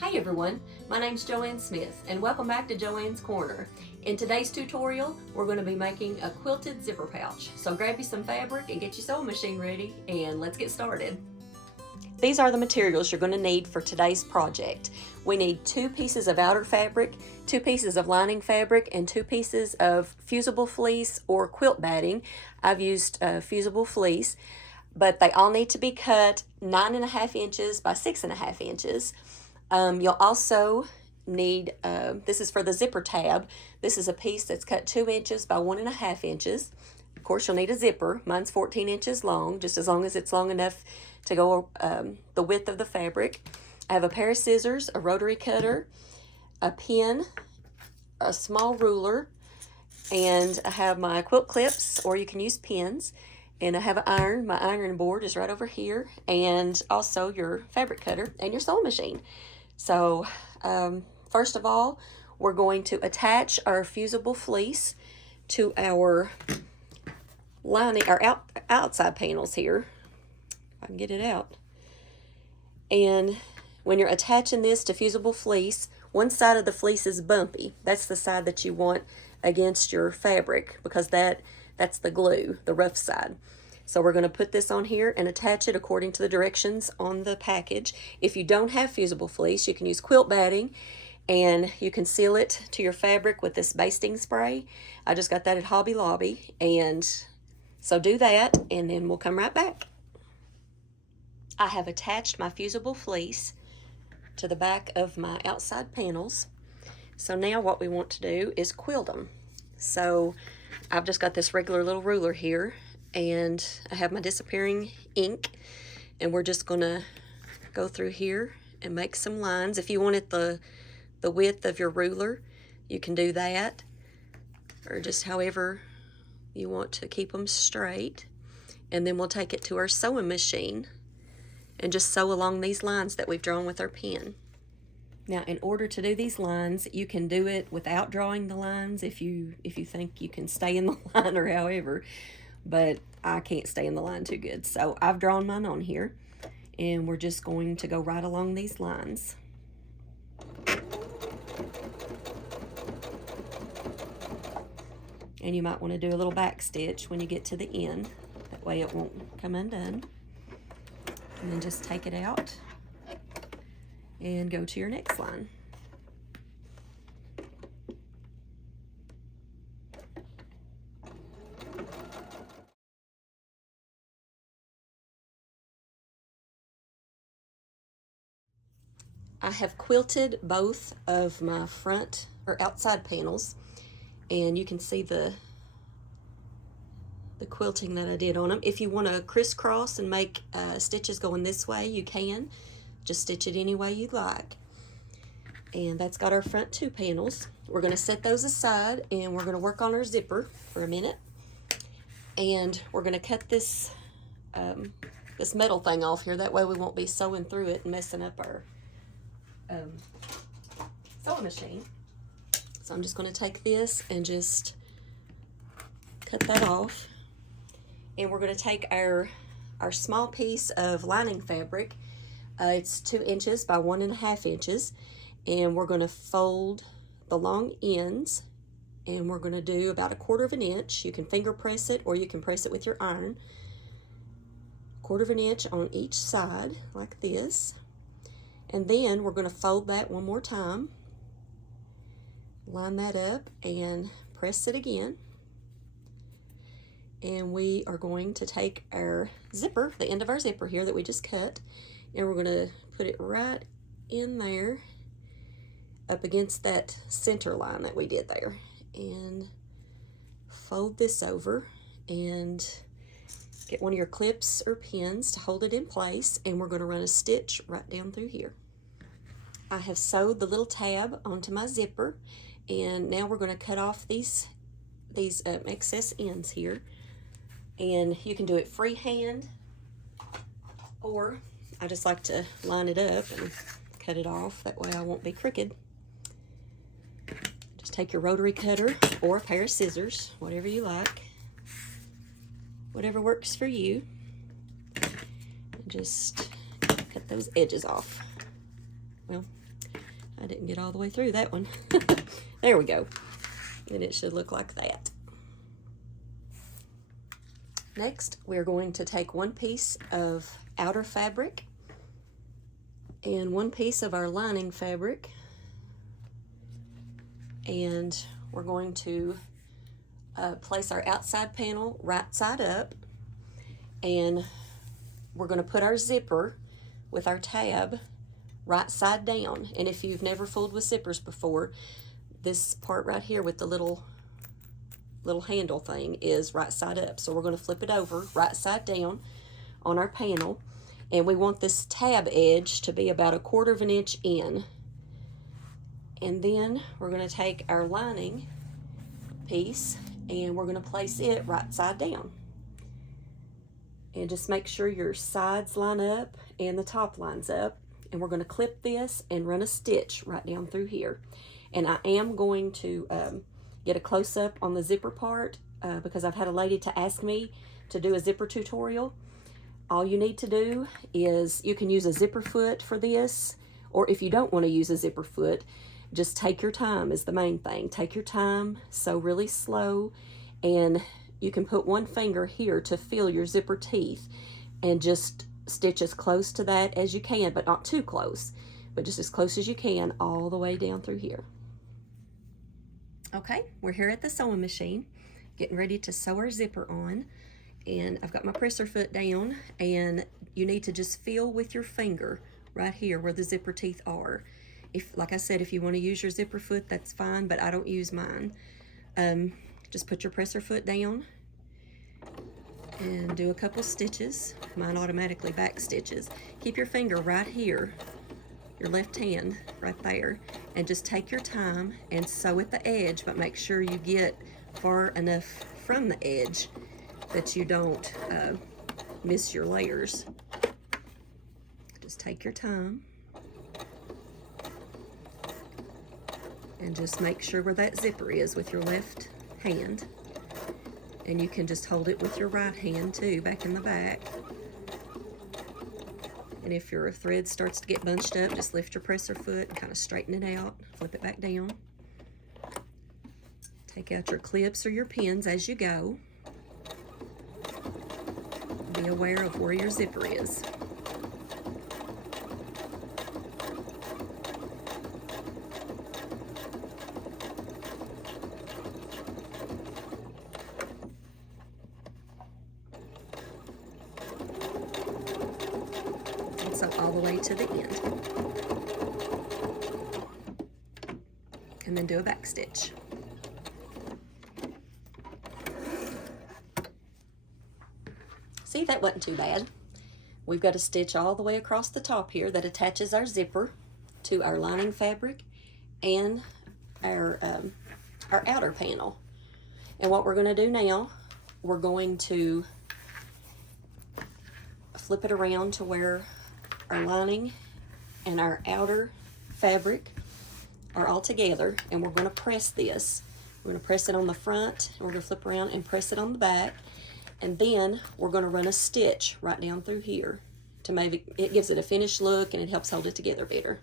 Hi everyone, my name's Joanne Smith and welcome back to Joanne's Corner. In today's tutorial, we're going to be making a quilted zipper pouch. So grab you some fabric and get your sewing machine ready and let's get started. These are the materials you're going to need for today's project. We need 2 pieces of outer fabric, 2 pieces of lining fabric, and 2 pieces of fusible fleece or quilt batting. I've used fusible fleece, but they all need to be cut 9.5 inches by 6.5 inches. You'll also need, this is for the zipper tab. This is a piece that's cut 2 inches by 1.5 inches. Of course, you'll need a zipper. Mine's 14 inches long, just as long as it's long enough to go the width of the fabric. I have a pair of scissors, a rotary cutter, a pin, a small ruler, and I have my quilt clips, or you can use pins. And I have an iron. My iron board is right over here, and also your fabric cutter and your sewing machine. So first of all, we're going to attach our fusible fleece to our lining, our outside panels here. If I can get it out. And when you're attaching this to fusible fleece, one side of the fleece is bumpy. That's the side that you want against your fabric, because that's the glue, the rough side. So we're going to put this on here and attach it according to the directions on the package. If you don't have fusible fleece, you can use quilt batting, and you can seal it to your fabric with this basting spray. I just got that at Hobby Lobby, and so do that, and then we'll come right back. I have attached my fusible fleece to the back of my outside panels. So now what we want to do is quilt them. So I've just got this regular little ruler here, and I have my disappearing ink, and we're just gonna go through here and make some lines. If you wanted the width of your ruler, you can do that, or just however you want to keep them straight. And then we'll take it to our sewing machine and just sew along these lines that we've drawn with our pen. Now, in order to do these lines, you can do it without drawing the lines if you think you can stay in the line or however, but I can't stay in the line too good. So I've drawn mine on here, and we're just going to go right along these lines. And you might want to do a little back stitch when you get to the end. That way it won't come undone. And then just take it out and go to your next line. I have quilted both of my front or outside panels, and you can see the quilting that I did on them. If you want to crisscross and make stitches going this way, you can. Just stitch it any way you like. And that's got our front 2 panels. We're going to set those aside, and we're going to work on our zipper for a minute. And we're going to cut this this metal thing off here. That way we won't be sewing through it and messing up our sewing machine. So I'm just going to take this and just cut that off. And we're going to take our small piece of lining fabric. It's 2 inches by 1.5 inches, and we're going to fold the long ends, and we're going to do about 1/4 inch. You can finger press it, or you can press it with your iron. 1/4 inch on each side, like this. And then we're going to fold that one more time, line that up, and press it again. And we are going to take our zipper, the end of our zipper here that we just cut, and we're going to put it right in there up against that center line that we did there, and fold this over and get one of your clips or pins to hold it in place, and we're going to run a stitch right down through here. I have sewed the little tab onto my zipper, and now we're going to cut off these excess ends here. And you can do it freehand, or I just like to line it up and cut it off. That way I won't be crooked. Just take your rotary cutter or a pair of scissors, whatever you like, whatever works for you, and just cut those edges off. Well, I didn't get all the way through that one. There we go. And it should look like that. Next, we're going to take one piece of outer fabric and one piece of our lining fabric, and we're going to place our outside panel right side up, and we're going to put our zipper with our tab right side down. And if you've never fooled with zippers before, this part right here with the little handle thing is right side up. So we're going to flip it over right side down on our panel, and we want this tab edge to be about 1/4 of an inch in. And then we're going to take our lining piece and we're going to place it right side down. And just make sure your sides line up and the top lines up. And we're going to clip this and run a stitch right down through here. And I am going to get a close-up on the zipper part because I've had a lady to ask me to do a zipper tutorial. All you need to do is, you can use a zipper foot for this, or if you don't want to use a zipper foot, just take your time is the main thing. Take your time, sew really slow, and you can put one finger here to feel your zipper teeth and just stitch as close to that as you can, but not too close, but just as close as you can all the way down through here. Okay, we're here at the sewing machine getting ready to sew our zipper on, and I've got my presser foot down, and you need to just feel with your finger right here where the zipper teeth are. If, like I said, if you want to use your zipper foot, that's fine, but I don't use mine. Just put your presser foot down and do a couple stitches. Mine automatically back stitches. Keep your finger right here, your left hand right there, and just take your time and sew at the edge, but make sure you get far enough from the edge that you don't miss your layers. Just take your time and just make sure where that zipper is with your left hand. And you can just hold it with your right hand too, back in the back. And if your thread starts to get bunched up, just lift your presser foot and kind of straighten it out, flip it back down. Take out your clips or your pins as you go. Be aware of where your zipper is. So all the way to the end. And then do a back stitch. See, that wasn't too bad. We've got a stitch all the way across the top here that attaches our zipper to our lining fabric and our outer panel. And what we're going to do now, we're going to flip it around to where our lining and our outer fabric are all together, and we're going to press this. We're going to press it on the front, and we're going to flip around and press it on the back, and then we're going to run a stitch right down through here to maybe it gives it a finished look and it helps hold it together better.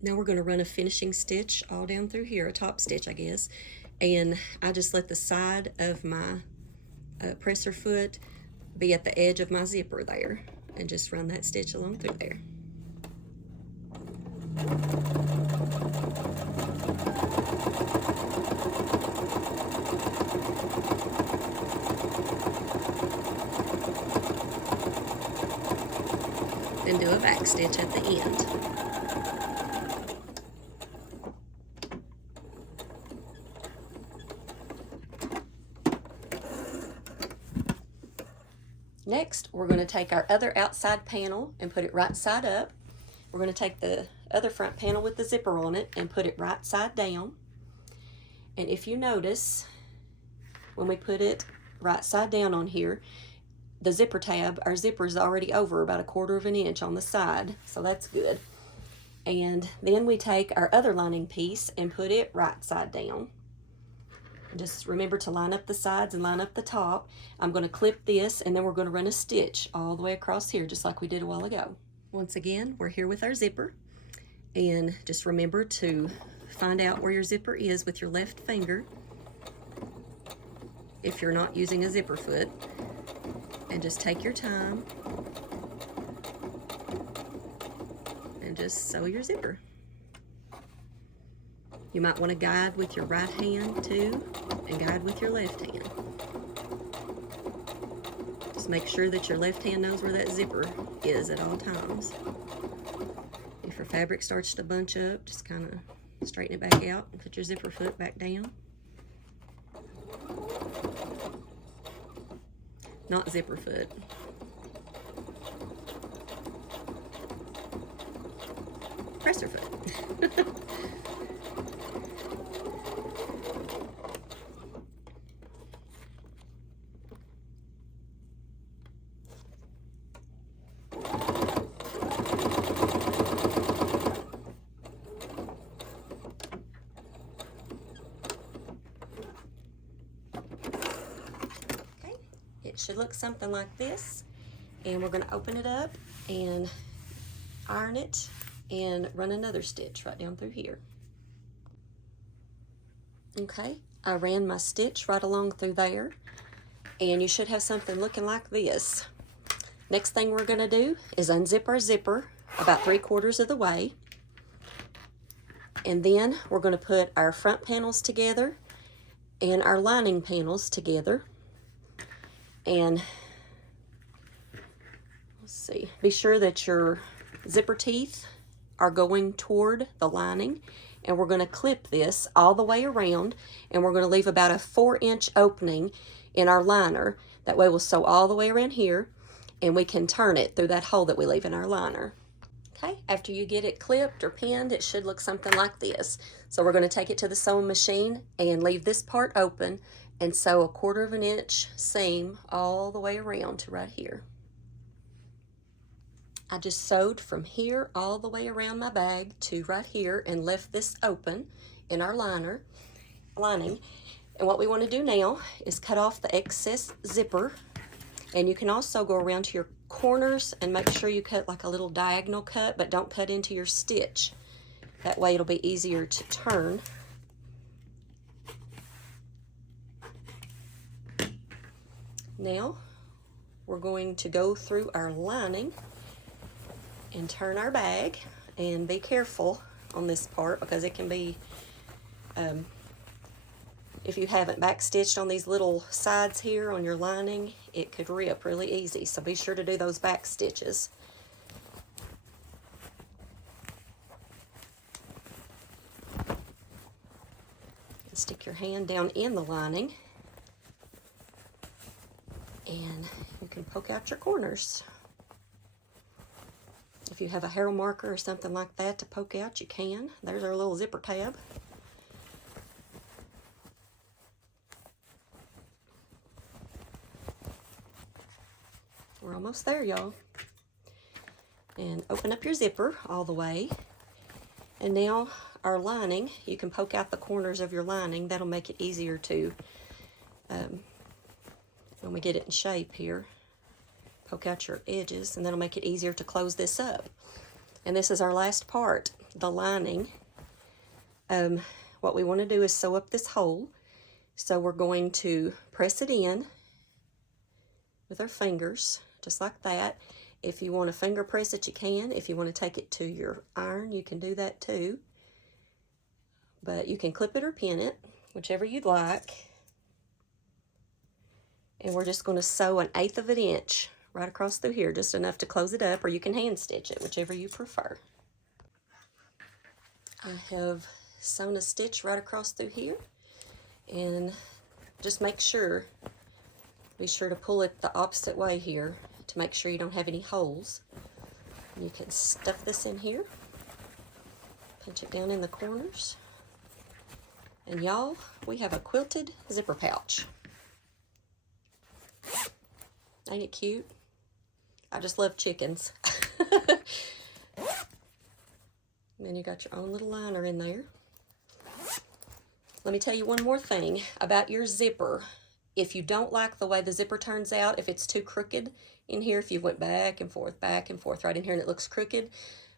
Now we're going to run a finishing stitch all down through here, a top stitch I guess, and I just let the side of my presser foot be at the edge of my zipper there, and just run that stitch along through there. Then do a back stitch at the end. Next, we're going to take our other outside panel and put it right side up. We're going to take the other front panel with the zipper on it and put it right side down. And if you notice, when we put it right side down on here, the zipper tab, our zipper is already over about 1/4 of an inch on the side, so that's good. And then we take our other lining piece and put it right side down. Just remember to line up the sides and line up the top. I'm going to clip this, and then we're going to run a stitch all the way across here, just like we did a while ago. Once again, we're here with our zipper, and just remember to find out where your zipper is with your left finger if you're not using a zipper foot, and just take your time and just sew your zipper. You might want to guide with your right hand too, and guide with your left hand. Just make sure that your left hand knows where that zipper is at all times. If your fabric starts to bunch up, just kind of straighten it back out and put your zipper foot back down. Not zipper foot. Presser foot. It should look something like this, and we're going to open it up and iron it and run another stitch right down through here. Okay, I ran my stitch right along through there, and you should have something looking like this. Next thing we're going to do is unzip our zipper about 3/4 of the way, and then we're going to put our front panels together and our lining panels together. And let's see, be sure that your zipper teeth are going toward the lining, and we're going to clip this all the way around, and we're going to leave about a 4-inch opening in our liner. That way we'll sew all the way around here, and we can turn it through that hole that we leave in our liner. Okay, after you get it clipped or pinned, it should look something like this. So we're going to take it to the sewing machine and leave this part open and sew a 1/4 of an inch seam all the way around to right here. I just sewed from here all the way around my bag to right here and left this open in our lining. And what we want to do now is cut off the excess zipper, and you can also go around to your corners and make sure you cut like a little diagonal cut, but don't cut into your stitch. That way it'll be easier to turn. Now we're going to go through our lining and turn our bag, and be careful on this part because it can be, if you haven't backstitched on these little sides here on your lining, it could rip really easy, so be sure to do those back stitches. Stick your hand down in the lining, and you can poke out your corners. If you have a hair marker or something like that to poke out, you can. There's our little zipper tab. We're almost there, y'all. And open up your zipper all the way. And now our lining, you can poke out the corners of your lining. That'll make it easier to, when we get it in shape here, poke out your edges, and that'll make it easier to close this up. And this is our last part, the lining. What we want to do is sew up this hole. So we're going to press it in with our fingers, just like that. If you want to finger press it, you can. If you want to take it to your iron, you can do that too. But you can clip it or pin it, whichever you'd like. And we're just going to sew 1/8 of an inch right across through here, just enough to close it up, or you can hand stitch it, whichever you prefer. I have sewn a stitch right across through here, and just make sure, be sure to pull it the opposite way here to make sure you don't have any holes. And you can stuff this in here, pinch it down in the corners, and y'all, we have a quilted zipper pouch. Ain't it cute? I just love chickens. And then you got your own little liner in there. Let me tell you one more thing about your zipper. If you don't like the way the zipper turns out, if it's too crooked in here, if you went back and forth right in here and it looks crooked,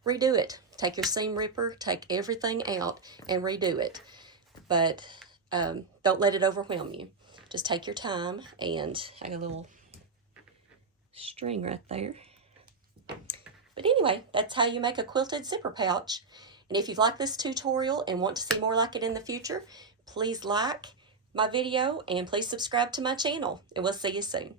redo it. Take your seam ripper, take everything out and redo it. But don't let it overwhelm you. Just take your time, and I got a little string right there. But anyway, that's how you make a quilted zipper pouch. And if you've liked this tutorial and want to see more like it in the future, please like my video and please subscribe to my channel, and we'll see you soon.